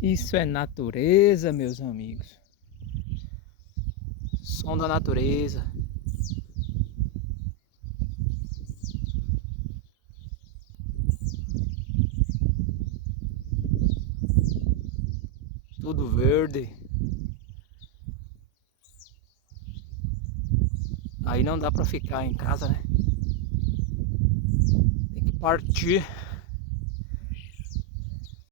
Isso é natureza, meus amigos. Som da natureza. Tudo verde. Aí não dá pra ficar em casa, né? Tem que partir.